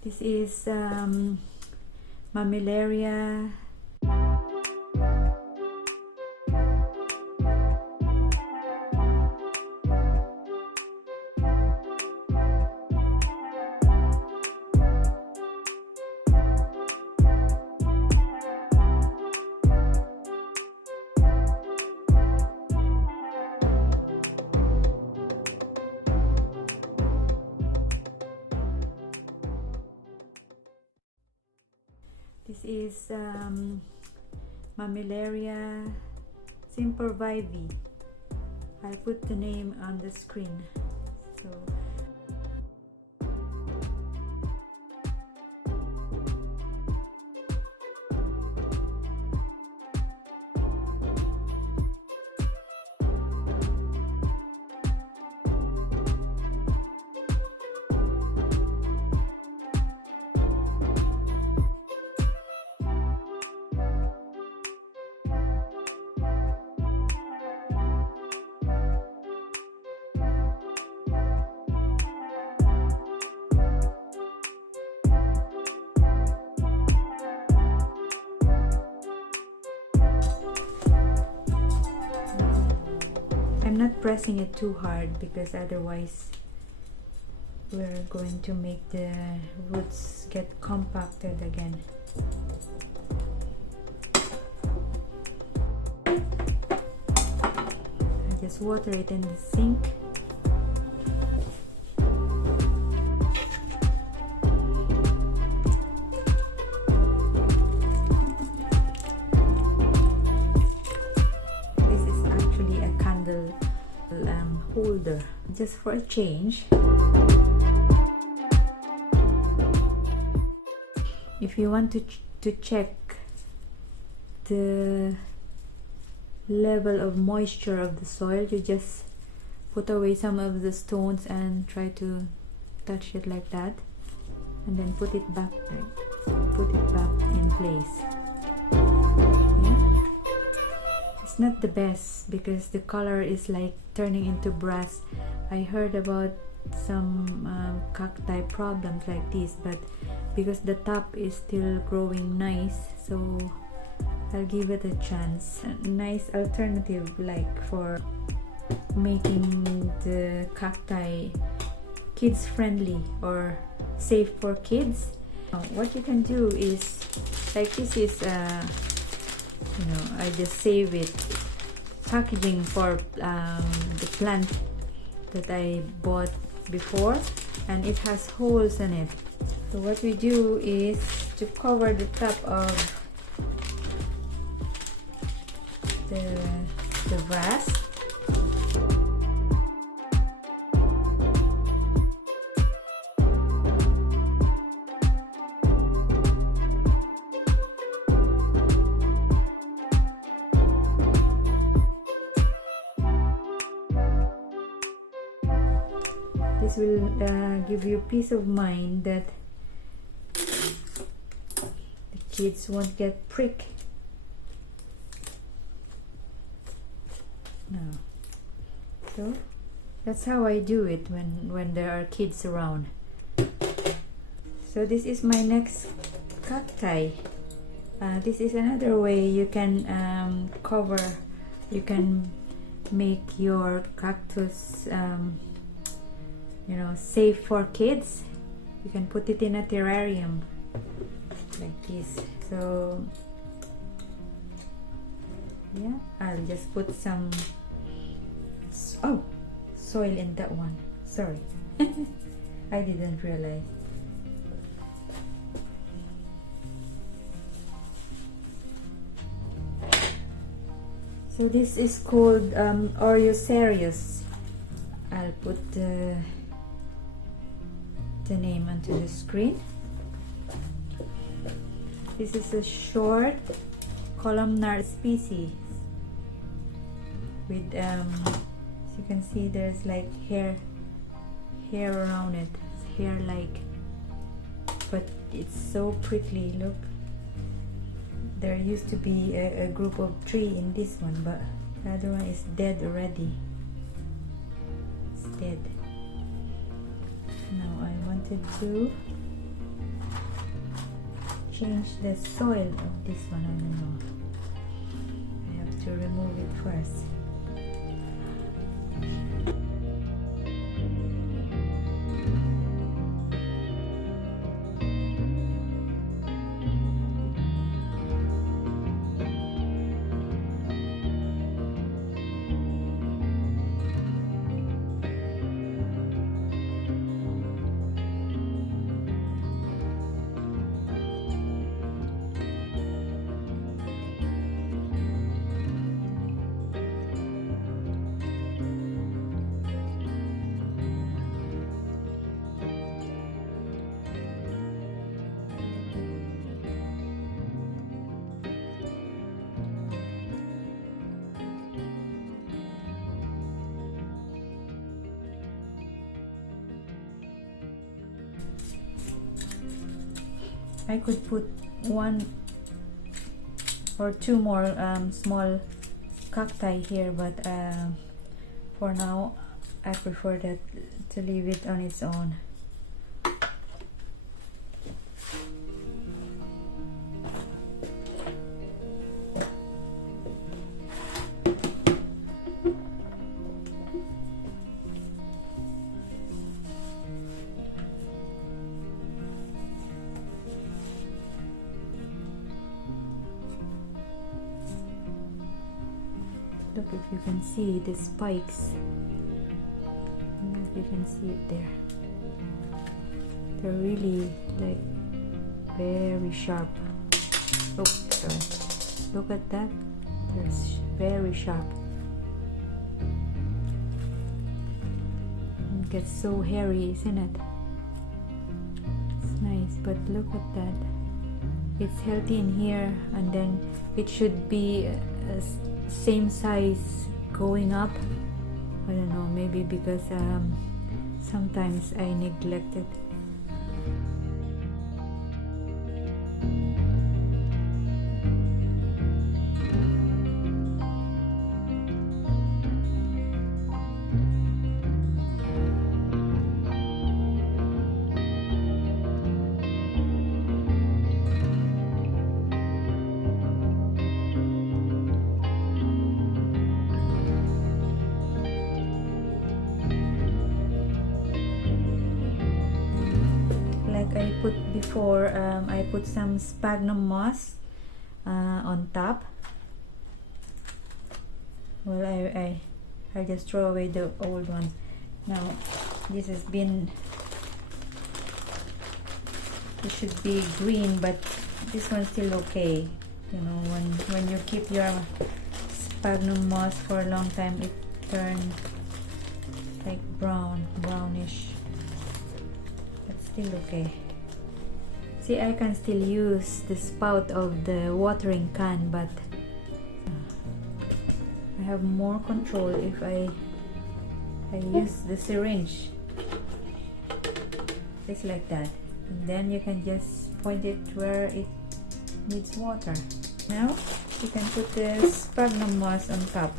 This is mammillaria. This is mammillaria sempervivi. I'll put the name on the screen. So I'm not pressing it too hard because otherwise we're going to make the roots get compacted again. I just water it in the sink. Holder just for a change. If you want to check the level of moisture of the soil, you just put away some of the stones and try to touch it like that, and then put it back in place. It's not the best because the color is like turning into brass. I heard about some cacti problems like this, but because the top is still growing nice, so I'll give it a chance. A nice alternative like for making the cacti kids friendly or safe for kids. What you can do is, like this is I just save it packaging for the plant that I bought before, and it has holes in it. So what we do is to cover the top of the vase. This will give you peace of mind that the kids won't get pricked. No. So that's how I do it when there are kids around. So this is my next cacti. This is another way you can cover. You can make your cactus safe for kids. You can put it in a terrarium like this. So yeah, I'll just put some soil in that one. Sorry. I didn't realize. So this is called Oreoserius. I'll put the name onto the screen. This is a short columnar species with as you can see, there's like hair around it. It's hair like, but it's so prickly. Look, there used to be a group of 3 in this one, but the other one is dead already. It's dead. Now I wanted to change the soil of this one. I don't know. I have to remove it first. I could put 1 or 2 more small cacti here, but for now I prefer that to leave it on its own. Look, if you can see the spikes. I don't know if you can see it there. They're really like very sharp. Oh, sorry. Look at that. They're very sharp. It gets so hairy, isn't it? It's nice, but look at that. It's healthy in here, and then it should be same size going up. I don't know, maybe because sometimes I neglect it. I put before, I put some sphagnum moss on top. Well, I just throw away the old ones. Now this has been, it should be green, but this one's still okay. You know, when you keep your sphagnum moss for a long time, it turns like brownish. That's still okay. See, I can still use the spout of the watering can, but I have more control if I use the syringe, just like that, and then you can just point it where it needs water. Now you can put the sphagnum moss on top,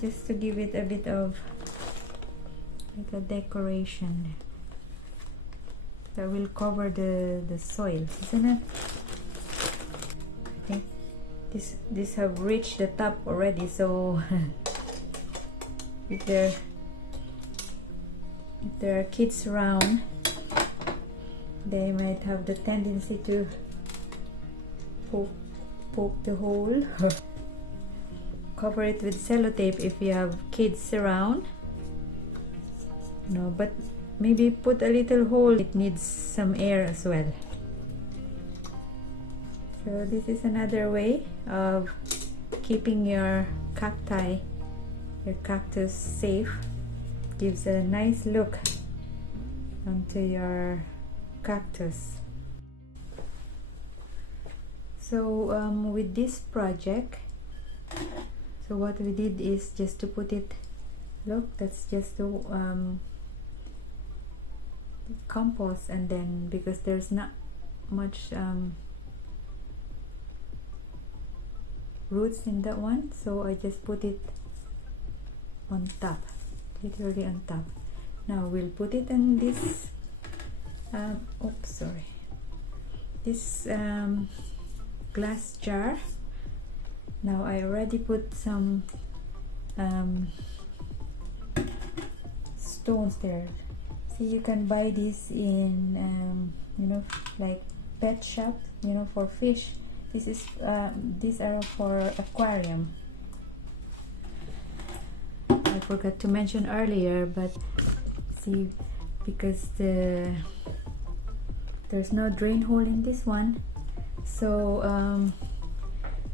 just to give it a bit of like a decoration that will cover the soil, isn't it? I think this have reached the top already, so if there are kids around, they might have the tendency to poke the hole. Cover it with sellotape if you have kids around. No, but maybe put a little hole. It needs some air as well. So this is another way of keeping your cacti, your cactus safe. Gives a nice look onto your cactus. So with this project, so what we did is just to put it, look, that's just the compost, and then because there's not much roots in that one, so I just put it on top, literally on top. Now we'll put it in this oops, sorry, this glass jar. Now I already put some stones there. See, you can buy this in you know, like pet shop, you know, for fish. This is these are for aquarium. I forgot to mention earlier, but see, because there's no drain hole in this one, so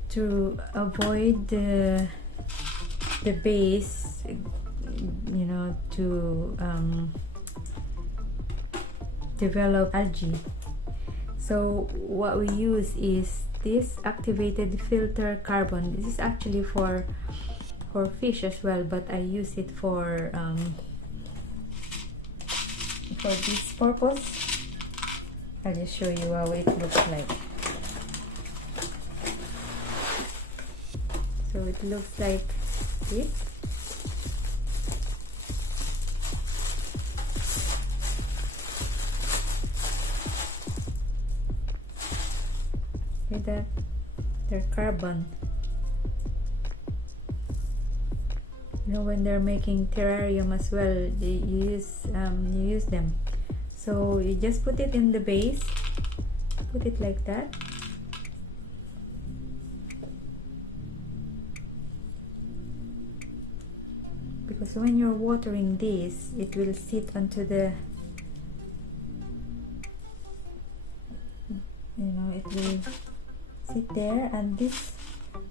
to avoid the base, you know, to develop algae. So what we use is this activated filter carbon. This is actually for fish as well, but I use it for this purpose. I'll just show you how it looks like. So it looks like this. See that? They're carbon. You know, when they're making terrarium as well, you use them. So you just put it in the base, put it like that. Because when you're watering this, it will sit onto the, you know, it will sit there, and this,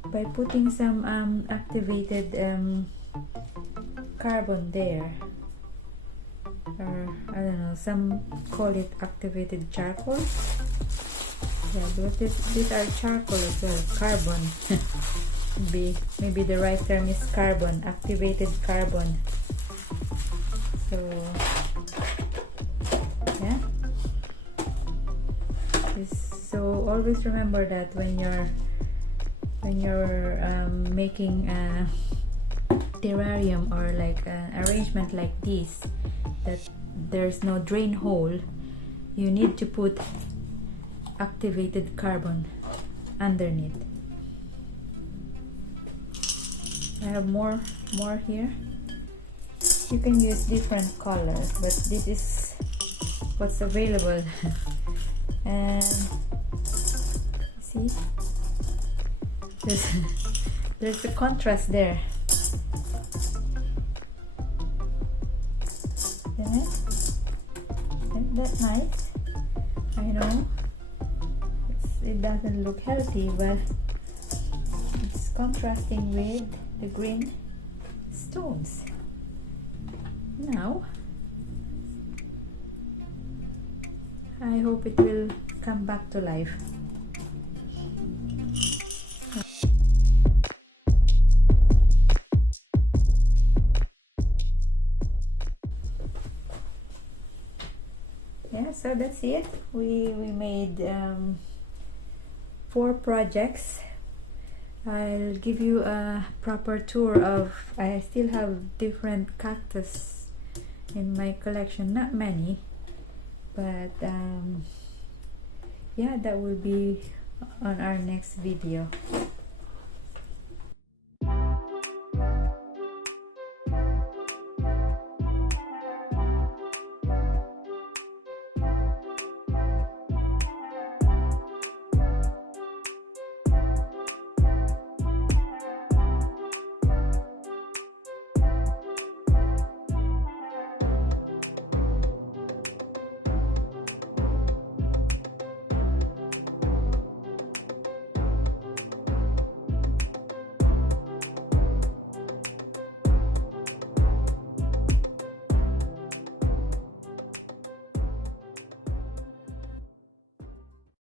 by putting some activated carbon there, or I don't know, some call it activated charcoal. Yeah, but these are charcoal as well, carbon. Maybe the right term is carbon, activated carbon. So yeah, so always remember that when you're making a terrarium or like an arrangement like this, that there's no drain hole, you need to put activated carbon underneath. I have more here. You can use different colors, but this is what's available. And see, there's a contrast there. Isn't that nice? I know it doesn't look healthy, but it's contrasting with the green stones. Now I hope it will come back to life. Yeah, so that's it. We made 4 projects. I'll give you a proper tour of, I still have different cactus in my collection, not many, but yeah, that will be on our next video.